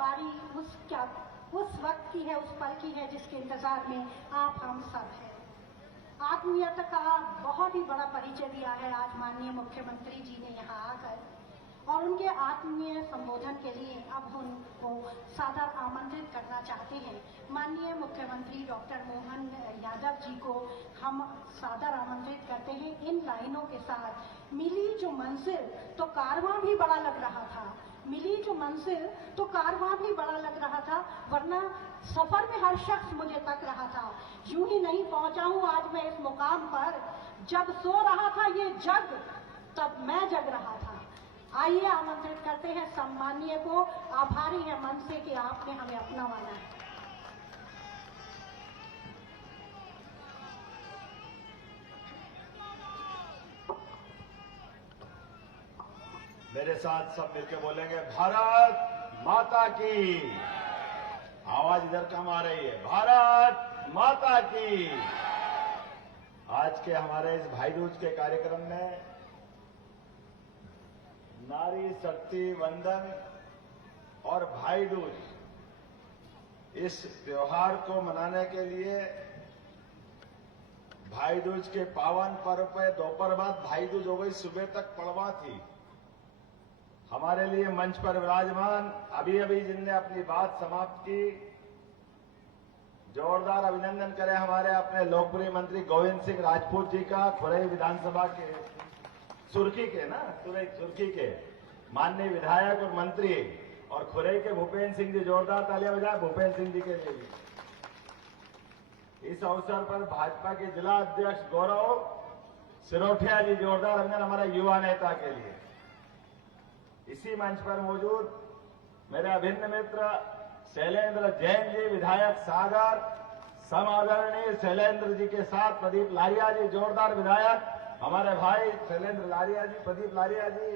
बारी उस वक्त की है, उस पल की है जिसके इंतजार में आप हम सब हैं। आत्मीयता का बहुत ही बड़ा परिचय दिया है आज माननीय मुख्यमंत्री जी ने यहाँ आकर, और उनके आत्मीय संबोधन के लिए अब उनको सादर आमंत्रित करना चाहते हैं। माननीय मुख्यमंत्री डॉक्टर मोहन यादव जी को हम सादर आमंत्रित करते हैं इन लाइनों के साथ। मिली जो मंजिल तो कारवां भी बड़ा लग रहा था, मिली जो मंजिल तो कारवां भी बड़ा लग रहा था, वरना सफर में हर शख्स मुझे तक रहा था। यूं ही नहीं पहुंचा हूं आज मैं इस मुकाम पर, जब सो रहा था ये जग तब मैं जग रहा था। आइए आमंत्रित करते हैं सम्मानीय को। आभारी है मन से कि आपने हमें अपना माना है। मेरे साथ सब मिलकर बोलेंगे, भारत माता की। आवाज इधर कम आ रही है। भारत माता की। आज के हमारे इस भाई दूज के कार्यक्रम में नारी शक्ति वंदन और भाई दूज, इस त्योहार को मनाने के लिए भाई दूज के पावन पर्व पे दोपहर बाद भाई दूज हो गई, सुबह तक पड़वा थी। हमारे लिए मंच पर विराजमान अभी अभी जिनने अपनी बात समाप्त की, जोरदार अभिनंदन करें हमारे अपने लोकप्रिय मंत्री गोविंद सिंह राजपूत जी का, खुरई विधानसभा के सुर्खी के माननीय विधायक और मंत्री, और खुरई के भूपेन्द्र सिंह जी, जोरदार तालियां बजाएं भूपेन्द्र सिंह जी के लिए भी। इस अवसर पर भाजपा के जिला अध्यक्ष गौरव सिरोठिया जी, जोरदार अभिनंदन हमारे युवा नेता के लिए। इसी मंच पर मौजूद मेरे अभिन्न मित्र शैलेंद्र जैन जी, विधायक सागर, समादरणीय शैलेंद्र जी के साथ प्रदीप लारिया जी, जोरदार विधायक हमारे भाई शैलेंद्र लारिया जी, प्रदीप लारिया जी,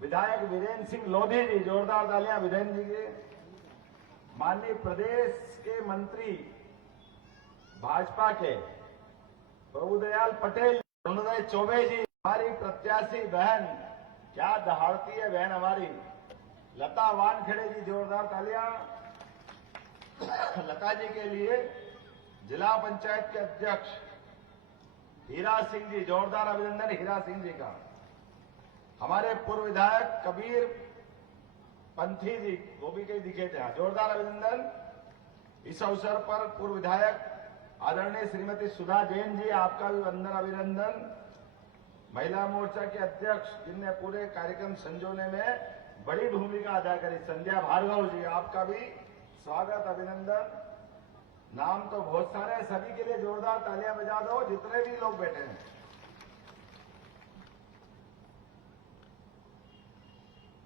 विधायक वीरेंद्र सिंह लोधी जी, जोरदार तालियां वीरेंद्र जी के। माननीय प्रदेश के मंत्री भाजपा के प्रभुदयाल पटेल, अरुणोदय चौबे जी, हमारी प्रत्याशी बहन, क्या दहाड़ती है बहन हमारी लता वानखेड़े जी, जोरदार तालियां लता जी के लिए। जिला पंचायत के अध्यक्ष हीरा सिंह जी, जोरदार अभिनंदन हीरा सिंह जी का। हमारे पूर्व विधायक कबीर पंथी जी, वो भी कहीं दिखे थे, जोरदार अभिनंदन। इस अवसर पर पूर्व विधायक आदरणीय श्रीमती सुधा जैन जी, आपका भी वंदन अभिनंदन। महिला मोर्चा के अध्यक्ष जिनने पूरे कार्यक्रम संजोने में बड़ी भूमिका अदा करी, संध्या भार्गव जी, आपका भी स्वागत अभिनंदन। नाम तो बहुत सारे हैं, सभी के लिए जोरदार तालियां बजा दो जितने भी लोग बैठे हैं।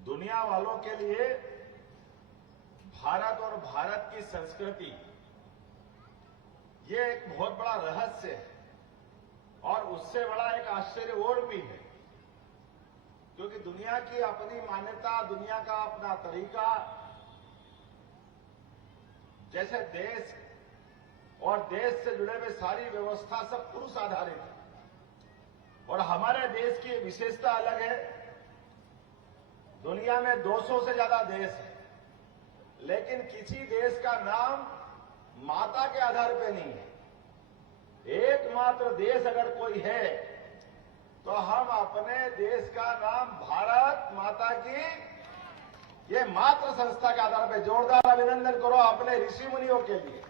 दुनिया वालों के लिए भारत और भारत की संस्कृति ये एक बहुत बड़ा रहस्य है, और उससे बड़ा एक आश्चर्य और भी है, क्योंकि दुनिया की अपनी मान्यता, दुनिया का अपना तरीका, जैसे देश और देश से जुड़े हुए सारी व्यवस्था सब पुरुष आधारित है, और हमारे देश की विशेषता अलग है। दुनिया में 200 से ज्यादा देश है, लेकिन किसी देश का नाम माता के आधार पे नहीं है। एकमात्र देश अगर कोई है तो हम अपने देश का नाम भारत माता की ये मातृ संस्था के आधार पर जोरदार अभिनंदन करो अपने ऋषि मुनियों के लिए,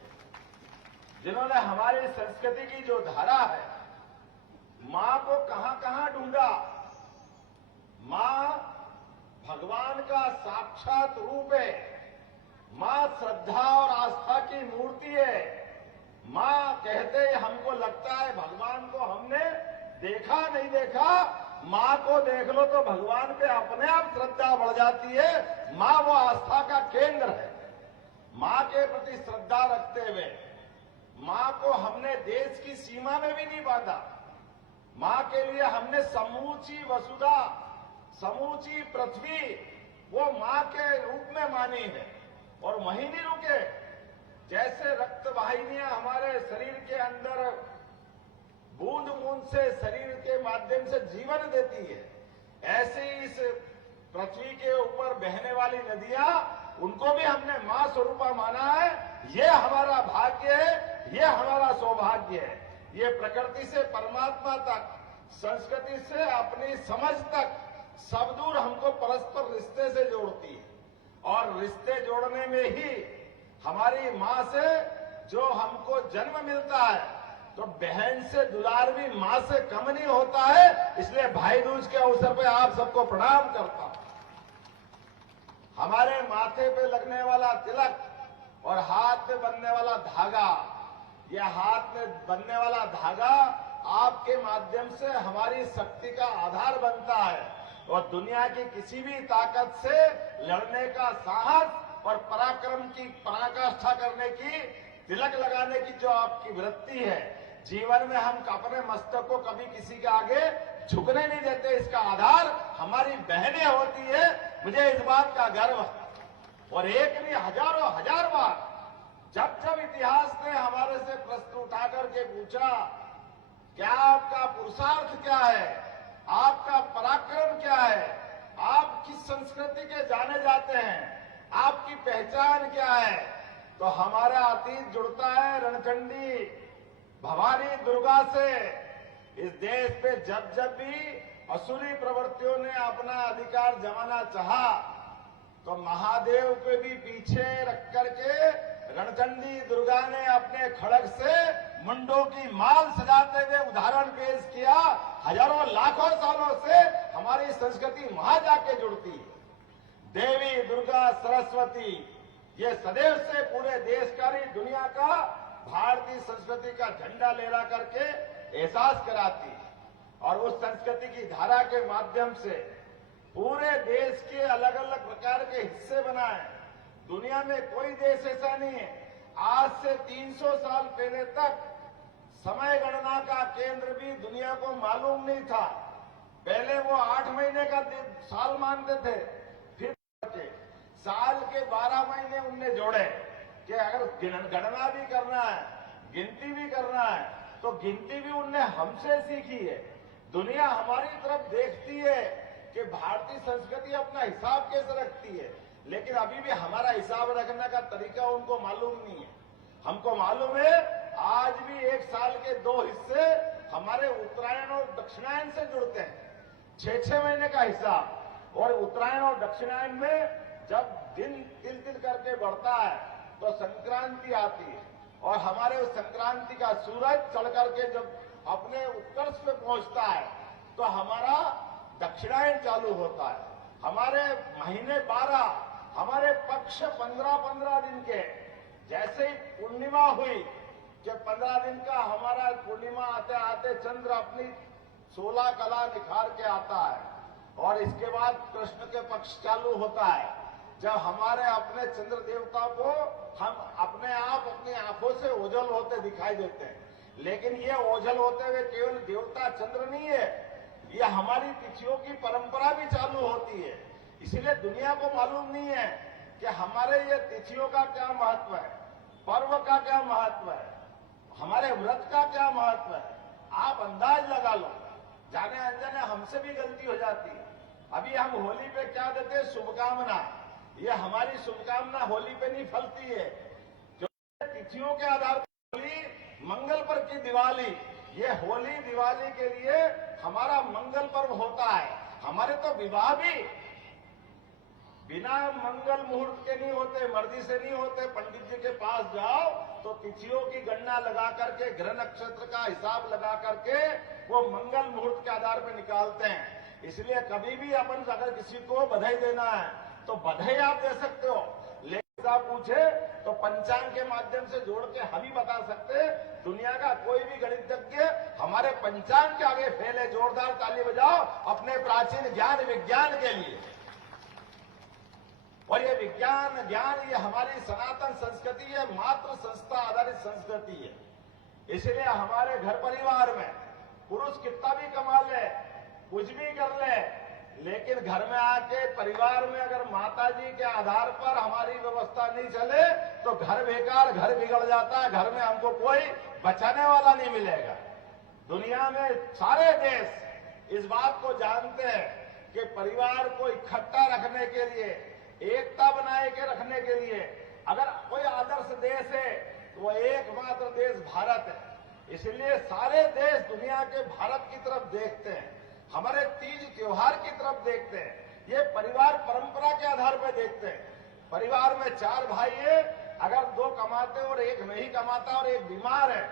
जिन्होंने हमारी संस्कृति की जो धारा है, मां को कहां कहां ढूंढा। मां भगवान का साक्षात रूप है, मां श्रद्धा और आस्था की मूर्ति है। मां कहते हमको लगता है भगवान को हमने देखा नहीं देखा, मां को देख लो तो भगवान पे अपने आप श्रद्धा बढ़ जाती है। मां वो आस्था का केंद्र है। मां के प्रति श्रद्धा रखते हुए मां को हमने देश की सीमा में भी नहीं बांधा। मां के लिए हमने समूची वसुधा, समूची पृथ्वी वो मां के रूप में मानी है। और वहीं नहीं रुके, जैसे रक्त वाहिनियां हमारे शरीर के अंदर बूंद बूंद से शरीर के माध्यम से जीवन देती है, ऐसे ही इस पृथ्वी के ऊपर बहने वाली नदियां उनको भी हमने मां स्वरूपा माना है। ये हमारा भाग्य है, ये हमारा सौभाग्य है। ये प्रकृति से परमात्मा तक, संस्कृति से अपनी समझ तक सब दूर हमको परस्पर रिश्ते से जोड़ती है। और रिश्ते जोड़ने में ही हमारी मां से जो हमको जन्म मिलता है, तो बहन से दुलार भी मां से कम नहीं होता है। इसलिए भाई दूज के अवसर पे आप सबको प्रणाम करता हूं। हमारे माथे पे लगने वाला तिलक और हाथ में बंधने वाला धागा, यह हाथ में बंधने वाला धागा आपके माध्यम से हमारी शक्ति का आधार बनता है और दुनिया की किसी भी ताकत से लड़ने का साहस और पराक्रम की पराकाष्ठा करने की, तिलक लगाने की जो आपकी वृत्ति है, जीवन में हम अपने मस्तक को कभी किसी के आगे झुकने नहीं देते। इसका आधार हमारी बहनें होती है। मुझे इस बात का गर्व है। और एक नहीं, हजारों हजार बार जब जब इतिहास ने हमारे से प्रश्न उठा करके पूछा, क्या आपका पुरुषार्थ क्या है, आपका पराक्रम क्या है, आप किस संस्कृति के जाने जाते हैं, आपकी पहचान क्या है, तो हमारा अतीत जुड़ता है रणचंडी भवानी दुर्गा से। इस देश पे जब जब भी असुरी प्रवृत्तियों ने अपना अधिकार जमाना चाहा, तो महादेव को भी पीछे रख करके रणचंडी दुर्गा ने अपने खड़ग से मुंडों की माल सजाते हुए उदाहरण पेश किया। हजारों लाखों सालों से हमारी संस्कृति वहां जाके जुड़ती है। देवी दुर्गा सरस्वती ये सदैव से पूरे देश का, दुनिया का, भारतीय संस्कृति का झंडा लहरा करके एहसास कराती है। और उस संस्कृति की धारा के माध्यम से पूरे देश के अलग अलग प्रकार के हिस्से बनाए। दुनिया में कोई देश ऐसा नहीं है। आज से 300 साल पहले तक समय गणना का केंद्र भी दुनिया को मालूम नहीं था। पहले वो 8 महीने का साल मानते थे, फिर साल के 12 महीने उनने जोड़े कि अगर गणना भी करना है, गिनती भी करना है, तो गिनती भी उनने हमसे सीखी है। दुनिया हमारी तरफ देखती है कि भारतीय संस्कृति अपना हिसाब कैसे रखती है, लेकिन अभी भी हमारा हिसाब रखने का तरीका उनको मालूम नहीं है। हमको मालूम है आज भी एक साल के 2 हिस्से हमारे उत्तरायण और दक्षिणायन से जुड़ते हैं। 6-6 महीने का हिसाब। और उत्तरायण और दक्षिणायन में जब दिन तिल तिल करके बढ़ता है तो संक्रांति आती है, और हमारे उस संक्रांति का सूरज चढ़ करके जब अपने उत्कर्ष पे पहुंचता है तो हमारा दक्षिणायन चालू होता है। हमारे महीने 12, हमारे पक्ष 15-15 दिन के। जैसे ही पूर्णिमा हुई कि 15 दिन का हमारा पूर्णिमा आते आते चंद्र अपनी 16 कला निखार के आता है, और इसके बाद कृष्ण के पक्ष चालू होता है, जब हमारे अपने चंद्र देवता को हम अपने आप अपनी आंखों से ओझल होते दिखाई देते हैं। लेकिन ये ओझल होते हुए केवल देवता चंद्र नहीं है, ये हमारी तिथियों की परंपरा भी चालू होती है। इसलिए दुनिया को मालूम नहीं है कि हमारे ये तिथियों का क्या महत्व है, पर्व का क्या महत्व है, हमारे व्रत का क्या महत्व है। आप अंदाज लगा लो, जाने अनजाने हमसे भी गलती हो जाती है। अभी हम होली पे क्या देते हैं, शुभकामना। ये हमारी शुभकामना होली पे नहीं फलती है, जो तिथियों के आधार पर होली मंगल पर की दिवाली, ये होली दिवाली के लिए हमारा मंगल पर्व होता है। हमारे तो विवाह भी बिना मंगल मुहूर्त के नहीं होते, मर्जी से नहीं होते। पंडित जी के पास जाओ तो तिथियों की गणना लगा करके, ग्रह नक्षत्र का हिसाब लगा करके वो मंगल मुहूर्त के आधार पर निकालते हैं। इसलिए कभी भी अपन अगर किसी को बधाई देना है तो बधाई आप दे सकते हो, लेकिन आप पूछे तो पंचांग के माध्यम से जोड़ के हम ही बता सकते। दुनिया का कोई भी गणितज्ञ हमारे पंचांग के आगे फैले। जोरदार ताली बजाओ अपने प्राचीन ज्ञान विज्ञान के लिए। और ये विज्ञान ज्ञान ये हमारी सनातन संस्कृति है, मातृ संस्था आधारित संस्कृति है। इसलिए हमारे घर परिवार में पुरुष कितना भी कमा ले, कुछ भी कर ले, लेकिन घर में आके परिवार में अगर माताजी के आधार पर हमारी व्यवस्था नहीं चले तो घर बेकार, घर बिगड़ जाता है। घर में हमको कोई बचाने वाला नहीं मिलेगा। दुनिया में सारे देश इस बात को जानते हैं कि परिवार को इकट्ठा रखने के लिए, एकता बनाए के रखने के लिए अगर कोई आदर्श देश है तो वो एकमात्र देश भारत है। इसलिए सारे देश दुनिया के भारत की तरफ देखते हैं, हमारे तीज त्योहार की तरफ देखते हैं, ये परिवार परंपरा के आधार पर देखते हैं। परिवार में 4 भाई है, अगर 2 कमाते और एक नहीं कमाता और एक बीमार है,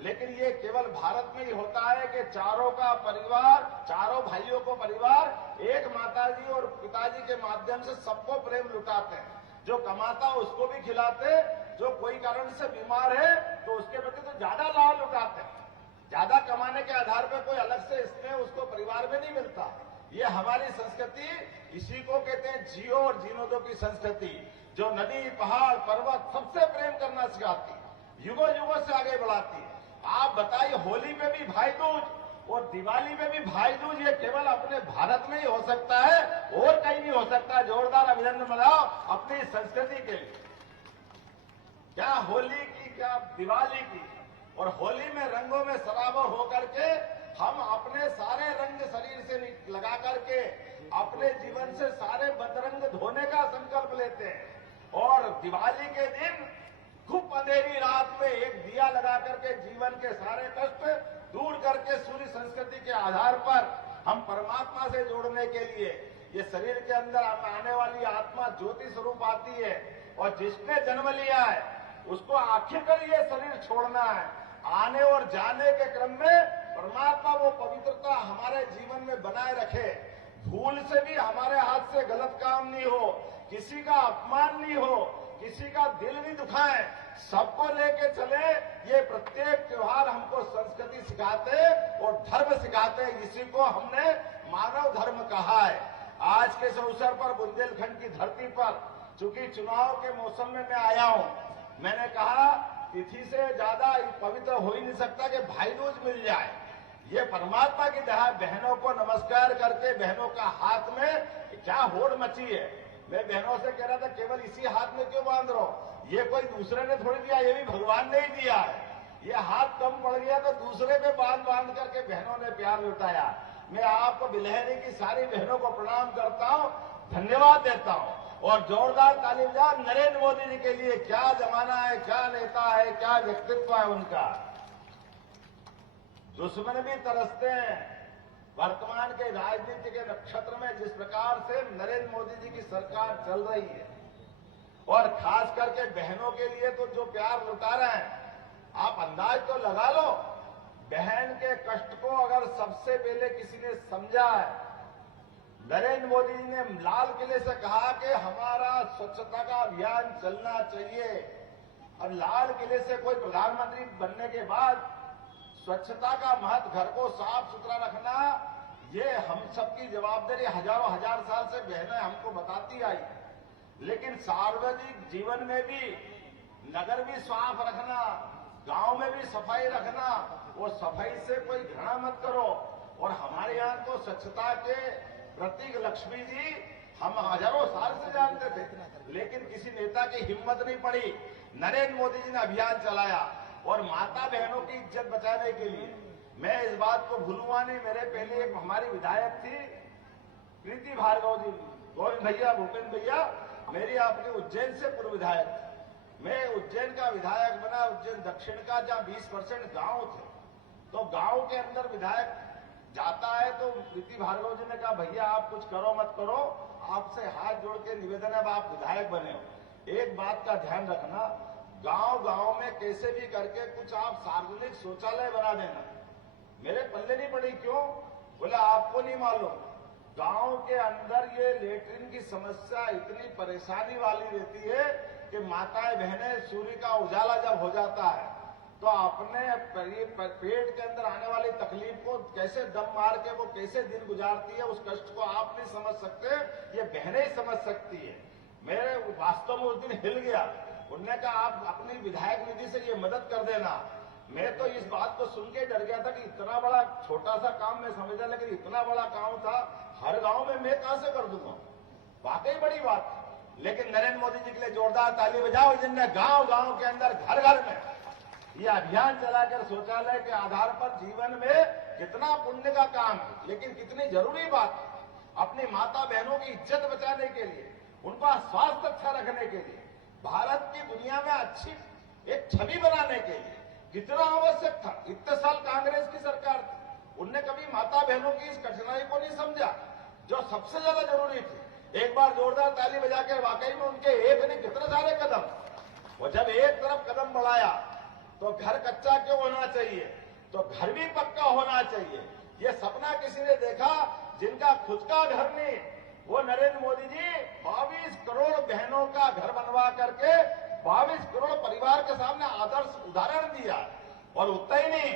लेकिन ये केवल भारत में ही होता है कि चारों का परिवार, चारों भाइयों को परिवार एक माताजी और पिताजी के माध्यम से सबको प्रेम लुटाते हैं। जो कमाता उसको भी खिलाते, जो कोई कारण से बीमार है तो उसके प्रति तो ज्यादा लाभ लुटाते हैं। ज्यादा कमाने के आधार पर कोई अलग से स्नेह उसको परिवार में नहीं मिलता। ये हमारी संस्कृति, इसी को कहते हैं जियो और जीनो दो की संस्कृति, जो नदी पहाड़ पर्वत सबसे प्रेम करना सिखाती, युगों युगों से आगे बढ़ाती है। आप बताइए, होली में भी भाई दूज और दिवाली में भी भाई दूज, ये केवल अपने भारत में ही हो सकता है और कहीं नहीं हो सकता। जोरदार अभिनंदन मनाओ अपनी संस्कृति के लिए। क्या होली की, क्या दिवाली की। और होली में रंगों में सराबोर होकर के हम अपने सारे रंग शरीर से लगा करके अपने जीवन से सारे बदरंग धोने का संकल्प लेते हैं। और दिवाली के दिन खूब अंधेरी रात में एक दिया लगा करके जीवन के सारे कष्ट दूर करके सूर्य संस्कृति के आधार पर हम परमात्मा से जोड़ने के लिए, ये शरीर के अंदर आने वाली आत्मा ज्योति स्वरूप आती है और जिसने जन्म लिया है उसको आखिरकार ये शरीर छोड़ना है। आने और जाने के क्रम में परमात्मा वो पवित्रता हमारे जीवन में बनाए रखे, भूल से भी हमारे हाथ से गलत काम नहीं हो, किसी का अपमान नहीं हो, किसी का दिल नहीं दुखाए, सबको लेके चले। ये प्रत्येक त्योहार हमको संस्कृति सिखाते और धर्म सिखाते, इसी को हमने मानव धर्म कहा है। आज के इस अवसर पर बुंदेलखंड की धरती पर, चूंकि चुनाव के मौसम में मैं आया हूं, मैंने कहा तिथि से ज्यादा पवित्र हो ही नहीं सकता कि भाई दूज मिल जाए। ये परमात्मा की दया, बहनों को नमस्कार करके बहनों का हाथ में क्या होड़ मची है। मैं बहनों से कह रहा था केवल इसी हाथ में क्यों बांध रहा हूं, ये कोई दूसरे ने थोड़ी दिया, ये भी भगवान ने ही दिया है। ये हाथ कम पड़ गया तो दूसरे पे बांध बांध करके बहनों ने प्यार लुटाया। मैं आपको बिलहरी की सारी बहनों को प्रणाम करता हूं, धन्यवाद देता हूं और जोरदार ताली बजाओ नरेंद्र मोदी जी के लिए। क्या जमाना है, क्या नेता है, क्या व्यक्तित्व है उनका। दुश्मन भी तरसते हैं। वर्तमान के राजनीति के नक्षत्र में जिस प्रकार से नरेंद्र मोदी जी की सरकार चल रही है और खास करके बहनों के लिए तो जो प्यार लुटा रहे हैं, आप अंदाज तो लगा लो। बहन के कष्ट को अगर सबसे पहले किसी ने समझा है, नरेंद्र मोदी जी ने लाल किले से कहा कि हमारा स्वच्छता का अभियान चलना चाहिए। अब लाल किले से कोई प्रधानमंत्री बनने के बाद स्वच्छता का महत्व, घर को साफ सुथरा रखना, ये हम सबकी जवाबदारी हजारों हजार साल से बहनें हमको बताती आई। लेकिन सार्वजनिक जीवन में भी, नगर भी साफ रखना, गांव में भी सफाई रखना, वो सफाई से कोई घृणा मत करो। और हमारे यहाँ तो स्वच्छता के प्रतीक लक्ष्मी जी हम हजारों साल से जानते थे, लेकिन किसी नेता की हिम्मत नहीं पड़ी। नरेंद्र मोदी जी ने अभियान चलाया और माता बहनों की इज्जत बचाने के लिए, मैं इस बात को भूलूंगा नहीं। मेरे पहले एक हमारी विधायक थी प्रीति भार्गव जी, गोविंद भैया, भूपेंद्र भैया, मेरी अपनी उज्जैन से पूर्व विधायक थी। मैं उज्जैन का विधायक बना, उज्जैन दक्षिण का, जहां 20% गांव थे। तो गांव के अंदर विधायक जाता है तो प्रीति भार्गव जी ने कहा भैया आप कुछ करो मत करो, आपसे हाथ जोड़ के निवेदन है, आप विधायक बने हो। एक बात का ध्यान रखना, गांव गांव में कैसे भी करके कुछ आप सार्वजनिक शौचालय बना देना। मेरे पल्ले नहीं पड़ी, क्यों? बोले आपको नहीं मालूम, गांव के अंदर ये लेटरिन की समस्या इतनी परेशानी वाली रहती है कि माताएं बहनें, सूर्य का उजाला जब हो जाता है तो अपने पेट के अंदर आने वाली तकलीफ को कैसे दम मार के वो कैसे दिन गुजारती है, उस कष्ट को आप नहीं समझ सकते, ये बहनें ही समझ सकती है। मेरे वास्तव में उस दिन हिल गया। उन्होंने कहा आप अपनी विधायक निधि से ये मदद कर देना। मैं तो इस बात को सुन के डर गया था कि इतना बड़ा, छोटा सा काम मैं समझा, लेकिन इतना बड़ा काम था, हर गांव में मैं कहां से कर दूंगा। वाकई बड़ी बात। लेकिन नरेंद्र मोदी जी के लिए जोरदार ताली बजाओ, जिनने गांव गांव के अंदर घर घर में ये अभियान चलाकर शौचालय के आधार पर जीवन में कितना पुण्य का काम है, लेकिन कितनी जरूरी बात। अपनी माता बहनों की इज्जत बचाने के लिए, उनका स्वास्थ्य अच्छा रखने रखने के लिए, भारत की दुनिया में अच्छी एक छवि बनाने के लिए कितना आवश्यक था। इतने साल कांग्रेस की सरकार थी, उनने कभी माता बहनों की इस कठिनाई को नहीं समझा जो सबसे ज्यादा जरूरी थी। एक बार जोरदार ताली बजा के वाकई में उनके एक नहीं कितने सारे कदम, वो जब एक तरफ कदम बढ़ाया तो घर कच्चा क्यों होना चाहिए, तो घर भी पक्का होना चाहिए। ये सपना किसी ने देखा जिनका खुद का घर नहीं, वो नरेंद्र मोदी जी 22 करोड़ बहनों का घर बनवा करके 22 करोड़ परिवार के सामने आदर्श उदाहरण दिया। और उतना ही नहीं,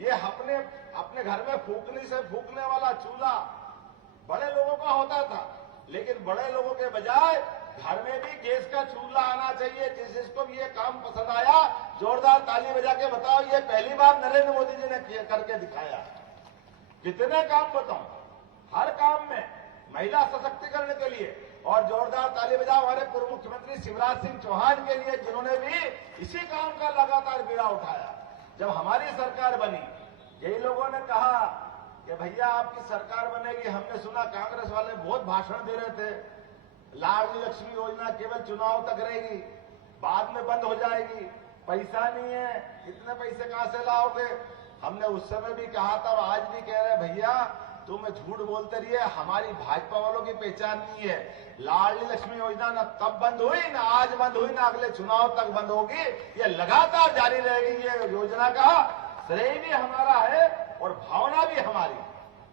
ये अपने घर में फूकने से फूकने वाला चूल्हा बड़े लोगों का होता था, लेकिन बड़े लोगों के बजाय घर में भी गैस का चूल्हा आना चाहिए। जिसको भी ये काम पसंद आया जोरदार ताली बजा के बताओ, ये पहली बार नरेंद्र मोदी जी ने करके दिखाया। कितने काम बताऊं, हर काम में महिला सशक्तिकरण के लिए, और जोरदार ताली बजाओ हमारे पूर्व मुख्यमंत्री शिवराज सिंह चौहान के लिए जिन्होंने भी इसी काम का लगातार बीड़ा उठाया। जब हमारी सरकार बनी, यही लोगों ने कहा कि भैया आपकी सरकार बनेगी, हमने सुना कांग्रेस वाले बहुत भाषण दे रहे थे, लाडली लक्ष्मी योजना केवल चुनाव तक रहेगी, बाद में बंद हो जाएगी, पैसा नहीं है, इतने पैसे कहां से लाओगे। हमने उस समय भी कहा था और आज भी कह रहे भैया तुम झूठ बोलते रहिए, हमारी भाजपा वालों की पहचान नहीं है। लाडली लक्ष्मी योजना न तब बंद हुई, न आज बंद हुई, न अगले चुनाव तक बंद होगी, ये लगातार जारी रहेगी। ये योजना का श्रेय भी हमारा है और भावना भी हमारी।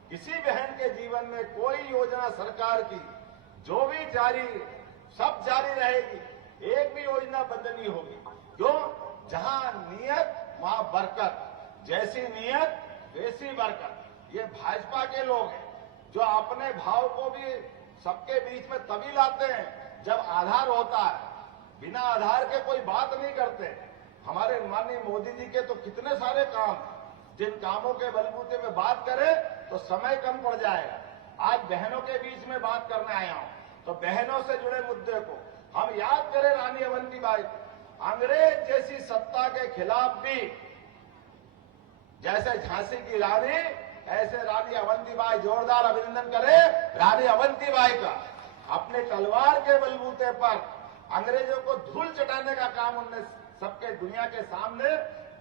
किसी बहन के जीवन में कोई योजना सरकार की जो भी जारी, सब जारी रहेगी, एक भी योजना बंद नहीं होगी। क्यों? जहां नियत वहां बरकत, जैसी नियत वैसी बरकत। ये भाजपा के लोग हैं जो अपने भाव को भी सबके बीच में तभी लाते हैं जब आधार होता है, बिना आधार के कोई बात नहीं करते। हमारे माननीय मोदी जी के तो कितने सारे काम, जिन कामों के बलबूते में बात करें तो समय कम पड़ जाएगा। आज बहनों के बीच में बात करने आया हूं, तो बहनों से जुड़े मुद्दे को हम याद करें। रानी अवंतीबाई, अंग्रेज जैसी सत्ता के खिलाफ भी जैसे झांसी की रानी, ऐसे रानी अवंतीबाई, जोरदार अभिनंदन करें रानी अवंतीबाई का। अपने तलवार के बलबूते पर अंग्रेजों को धूल चटाने का काम उन्होंने सबके दुनिया के सामने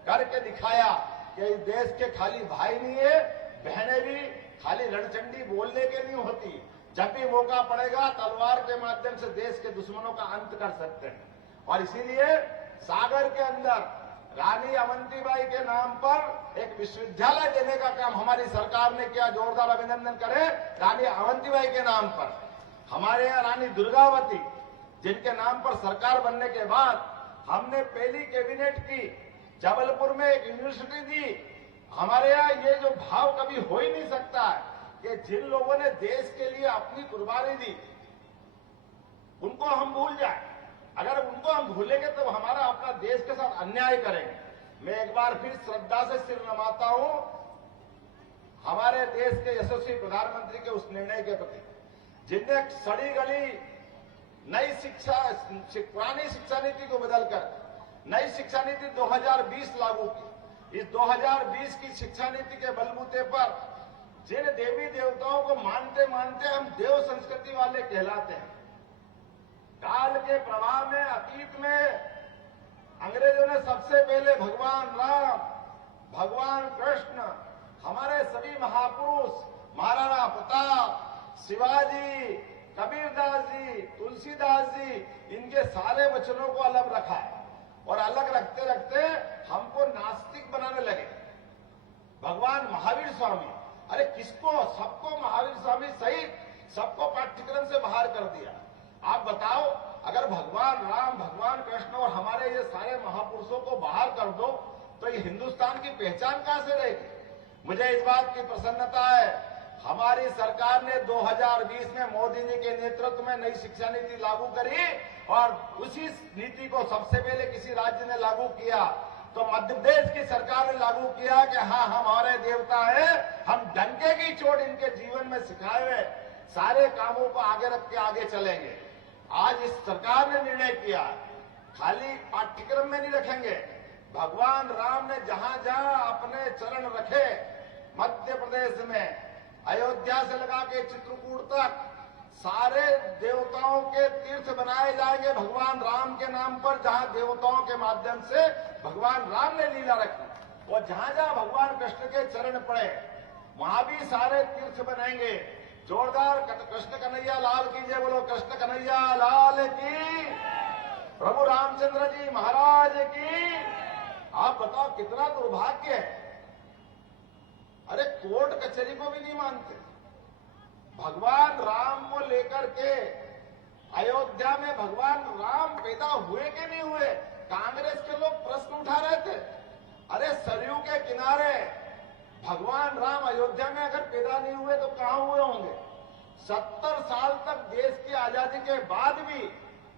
करके दिखाया कि इस देश के खाली भाई नहीं है, बहनें भी खाली रणचंडी बोलने के नहीं होती। जब भी मौका पड़ेगा तलवार के माध्यम से देश के दुश्मनों का अंत कर सकते हैं। और इसीलिए सागर के अंदर रानी अवंतीबाई के नाम पर एक विश्वविद्यालय देने का काम हमारी सरकार ने किया। जोरदार अभिनंदन करें रानी अवंतीबाई के नाम पर। हमारे यहाँ रानी दुर्गावती, जिनके नाम पर सरकार बनने के बाद हमने पहली कैबिनेट की, जबलपुर में एक यूनिवर्सिटी दी। हमारे यहाँ ये जो भाव कभी हो ही नहीं सकता है कि जिन लोगों ने देश के लिए अपनी कुर्बानी दी उनको हम भूल जाए। अगर उनको हम भूलेंगे तो हमारा अपना देश के साथ अन्याय करेंगे। मैं एक बार फिर श्रद्धा से सिर नमाता हूं हमारे देश के यशस्वी प्रधानमंत्री के उस निर्णय के प्रति, जिनने सड़ी गली नई पुरानी शिक्षा नीति को बदलकर नई शिक्षा नीति 2020 लागू की। इस 2020 की शिक्षा नीति के बलबूते पर जिन देवी देवताओं को मानते मानते हम देव संस्कृति वाले कहलाते हैं, काल के प्रवाह में अतीत में अंग्रेजों ने सबसे पहले भगवान राम, भगवान कृष्ण, हमारे सभी महापुरुष महाराणा प्रताप, शिवाजी, कबीरदास जी, तुलसीदास जी, इनके सारे वचनों को अलग रखा है। और अलग रखते रखते हमको नास्तिक बनाने लगे। भगवान महावीर स्वामी, अरे किसको, सबको महावीर स्वामी सहित सबको पाठ्यक्रम से बाहर कर दिया। आप बताओ, अगर भगवान राम, भगवान कृष्ण और हमारे ये सारे महापुरुषों को बाहर कर दो तो ये हिंदुस्तान की पहचान कहां से रहेगी। मुझे इस बात की प्रसन्नता है, हमारी सरकार ने 2020 में मोदी जी के नेतृत्व में नई शिक्षा नीति लागू करी और उसी नीति को सबसे पहले किसी राज्य ने लागू किया तो मध्य प्रदेश की सरकार ने लागू किया कि हाँ हमारे देवता है, हम डंके की चोट इनके जीवन में सिखाए हुए सारे कामों को आगे रख के आगे चलेंगे। आज इस सरकार ने निर्णय किया, खाली पाठ्यक्रम में नहीं रखेंगे। भगवान राम ने जहां जहां अपने चरण रखे, मध्य प्रदेश में अयोध्या से लगा के चित्रकूट तक सारे देवताओं के तीर्थ बनाए जाएंगे भगवान राम के नाम पर, जहां देवताओं के माध्यम से भगवान राम ने लीला रखी, और जहां जहां भगवान कृष्ण के चरण पड़े वहां भी सारे तीर्थ बनेंगे। जोरदार कृष्ण कन्हैया लाल की जय बोलो, कृष्ण कन्हैया लाल की, प्रभु रामचंद्र जी महाराज की। आप बताओ कितना दुर्भाग्य है। अरे कोर्ट कचहरी को भी नहीं मानते। भगवान राम को लेकर के अयोध्या में भगवान राम पैदा हुए कि नहीं हुए, कांग्रेस के लोग प्रश्न उठा रहे थे। अरे सरयू के किनारे भगवान राम अयोध्या में अगर पैदा नहीं हुए तो कहां हुए होंगे। 70 साल तक देश की आजादी के बाद भी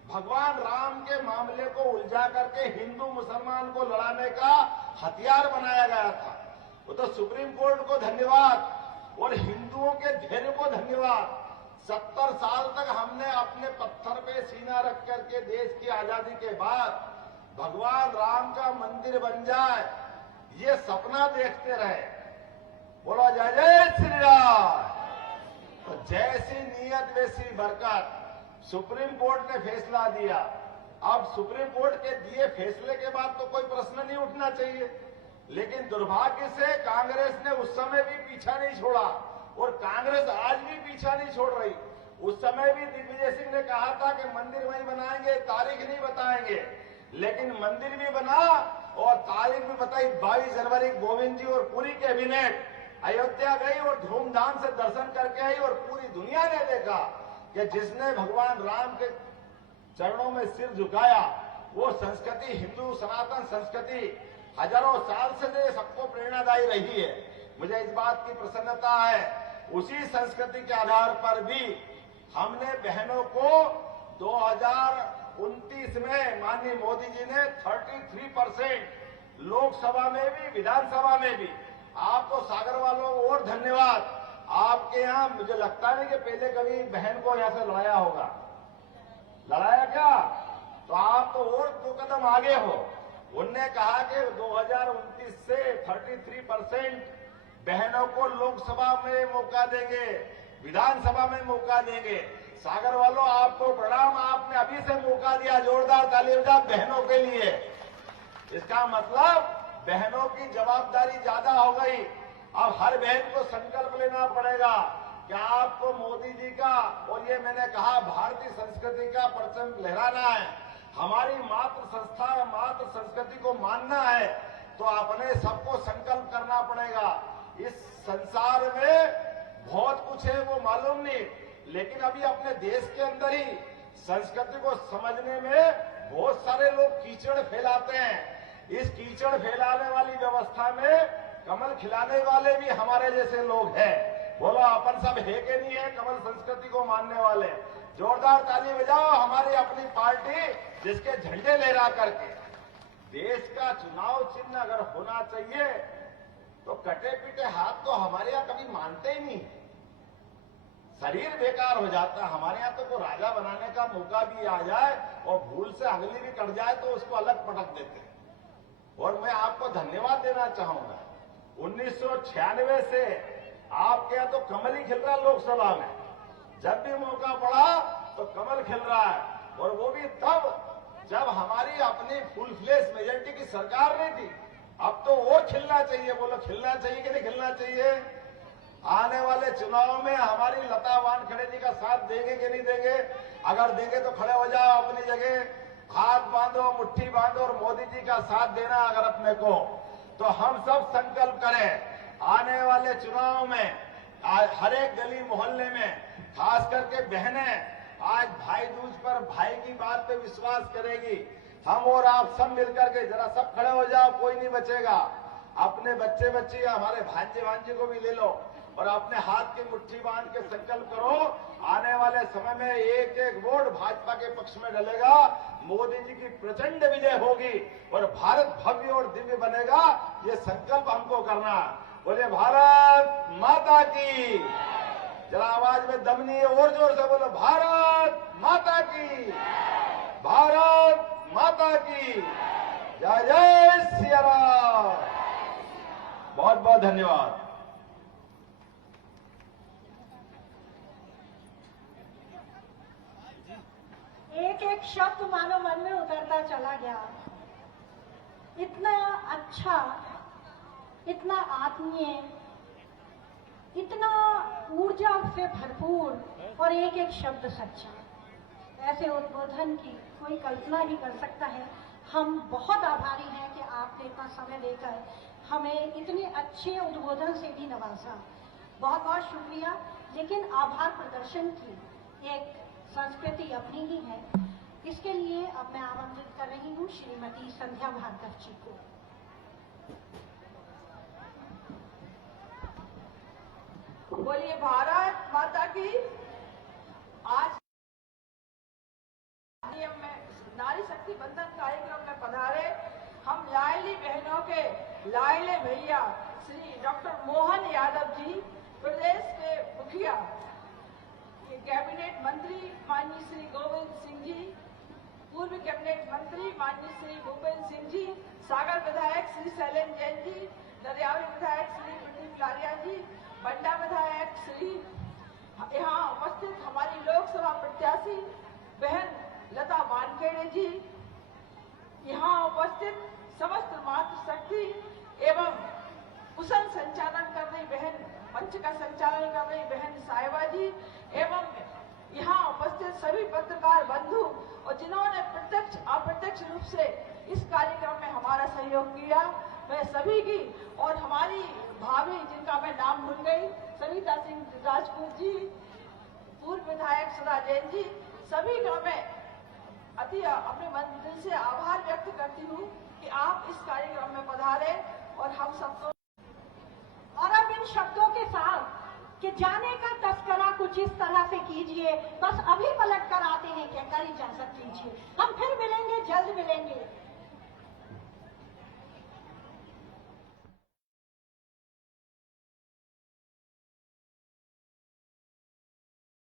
भगवान राम के मामले को उलझा करके हिंदू मुसलमान को लड़ाने का हथियार बनाया गया था। वो तो सुप्रीम कोर्ट को धन्यवाद और हिंदुओं के धैर्य को धन्यवाद। 70 साल तक हमने अपने पत्थर पे सीना रख करके देश की आजादी के बाद भगवान राम का मंदिर बन जाए ये सपना देखते रहे। बोलो जय जय श्री राम। तो जैसी नीयत वैसी बरकत। सुप्रीम कोर्ट ने फैसला दिया। अब सुप्रीम कोर्ट के दिए फैसले के बाद तो कोई प्रश्न नहीं उठना चाहिए, लेकिन दुर्भाग्य से कांग्रेस ने उस समय भी पीछा नहीं छोड़ा और कांग्रेस आज भी पीछा नहीं छोड़ रही। उस समय भी दिग्विजय सिंह ने कहा था कि मंदिर वहीं बनाएंगे, तारीख नहीं बताएंगे, लेकिन मंदिर भी बना और तारीख भी बताई। 22 जनवरी गोविंद जी और पूरी कैबिनेट अयोध्या गई और धूमधाम से दर्शन करके आई और पूरी दुनिया ने देखा कि जिसने भगवान राम के चरणों में सिर झुकाया वो संस्कृति, हिंदू सनातन संस्कृति हजारों साल से सबको प्रेरणादायी रही है। मुझे इस बात की प्रसन्नता है, उसी संस्कृति के आधार पर भी हमने बहनों को 2029 में माननीय मोदी जी ने 33% लोकसभा में भी विधानसभा में भी। आपको सागर वालों को और धन्यवाद। आपके यहाँ मुझे लगता नहीं कि पहले कभी बहन को यहाँ से लड़ाया होगा। लड़ाया क्या? तो आप तो और 2 कदम आगे हो। उनने कहा कि 2029 से 33% बहनों को लोकसभा में मौका देंगे, विधानसभा में मौका देंगे। सागर वालों आपको प्रणाम, आपने अभी से मौका दिया। जोरदार ताली बजाओ बहनों के लिए। इसका मतलब बहनों की जवाबदारी ज्यादा हो गई। अब हर बहन को संकल्प लेना पड़ेगा कि आपको मोदी जी का और ये मैंने कहा भारतीय संस्कृति का परचम लहराना है, हमारी मातृ संस्था मातृ संस्कृति को मानना है, तो अपने सबको संकल्प करना पड़ेगा। इस संसार में बहुत कुछ है वो मालूम नहीं, लेकिन अभी अपने देश के अंदर ही संस्कृति को समझने में बहुत सारे लोग कीचड़ फैलाते हैं। इस कीचड़ फैलाने वाली व्यवस्था में कमल खिलाने वाले भी हमारे जैसे लोग हैं। बोलो अपन सब है कि नहीं है कमल संस्कृति को मानने वाले? जोरदार ताली बजाओ हमारी अपनी पार्टी जिसके झंडे लहरा करके। देश का चुनाव चिन्ह अगर होना चाहिए तो कटे पीटे हाथ तो हमारे यहाँ कभी मानते ही नहीं। शरीर बेकार हो जाता है। हमारे यहाँ तो कोई राजा बनाने का मौका भी आ जाए और भूल से अंगली भी कट जाए तो उसको अलग पटक देते हैं। और मैं आपको धन्यवाद देना चाहूंगा, 1996 से आपके यहाँ तो कमल ही खिल रहा है लोकसभा में। जब भी मौका पड़ा तो कमल खिल रहा है, और वो भी तब जब हमारी अपनी फुल फ्लेश मेजोरिटी की सरकार नहीं थी। अब तो और खिलना चाहिए। बोलो खिलना चाहिए कि नहीं खिलना चाहिए? आने वाले चुनाव में हमारी लता वानखेड़े जी का साथ देंगे कि नहीं देंगे? अगर देंगे तो खड़े हो जाओ अपनी जगह, हाथ बांधो, मुट्ठी बांधो और मोदी जी का साथ देना अगर अपने को। तो हम सब संकल्प करें आने वाले चुनाव में हर एक गली मोहल्ले में, खास करके बहनें आज भाई दूज पर भाई की बात पे विश्वास करेगी। हम और आप सब मिलकर के जरा सब खड़े हो जाओ, कोई नहीं बचेगा। अपने बच्चे बच्ची हमारे भांजे भांजी को भी ले लो और अपने हाथ की मुट्ठी बांध के संकल्प करो, आने वाले समय में एक एक वोट भाजपा के पक्ष में डलेगा। मोदी जी की प्रचंड विजय होगी और भारत भव्य और दिव्य बनेगा। ये संकल्प हमको करना। बोले भारत माता की। जरा आवाज में दम नहीं है, और जोर से बोलो भारत माता की, भारत माता की जय जय सिया राम। बहुत बहुत धन्यवाद। एक शब्द मानो मन में उतरता चला गया। इतना अच्छा, इतना आत्मीय, इतना ऊर्जा से भरपूर और एक एक शब्द सच्चा। ऐसे उद्बोधन की कोई कल्पना ही कर सकता है। हम बहुत आभारी हैं कि आपने इतना समय देकर हमें इतने अच्छे उद्बोधन से भी नवाजा। बहुत बहुत शुक्रिया। लेकिन आभार प्रदर्शन की एक संस्कृति अपनी ही है। इसके लिए अब मैं आमंत्रित कर रही हूँ श्रीमती संध्या भार्गव जी को। बोलिए भारत माता की। आज में नारी शक्ति बंधन कार्यक्रम में पधारे हम लाडली बहनों के लाडले भैया श्री डॉक्टर मोहन यादव जी, प्रदेश के मुखिया, कैबिनेट मंत्री माननीय श्री गोविंद सिंह जी, पूर्व कैबिनेट मंत्री माननीय श्री भूपेंद्र सिंह जी, सागर विधायक श्री शैलेंद्र जैन जी, दरियावी विधायक श्री प्रदीप लारिया जी, बंडा विधायक श्री, यहाँ उपस्थित हमारी लोकसभा प्रत्याशी बहन लता वानखेड़े जी, यहाँ उपस्थित समस्त मातृशक्ति एवं कुशल संचालन कर रही बहन, मंच का संचालन कर रही बहन साहिबा जी एवं यहाँ उपस्थित सभी पत्रकार बंधु और जिन्होंने प्रत्यक्ष अप्रत्यक्ष रूप से इस कार्यक्रम में हमारा सहयोग किया, मैं सभी की और हमारी भाभी जिनका मैं नाम भूल गई, सविता सिंह राजपूत जी, पूर्व विधायक सुधा जैन जी, सभी का मैं अपने मन दिल से आभार व्यक्त करती हूँ कि आप इस कार्यक्रम में पधारे और हम सबको। और अब इन शब्दों के साथ कि जाने का तस्करा कुछ इस तरह से कीजिए, बस अभी पलट कर आते हैं, कहकर इजाजत लीजिए। हम फिर मिलेंगे, जल्द मिलेंगे।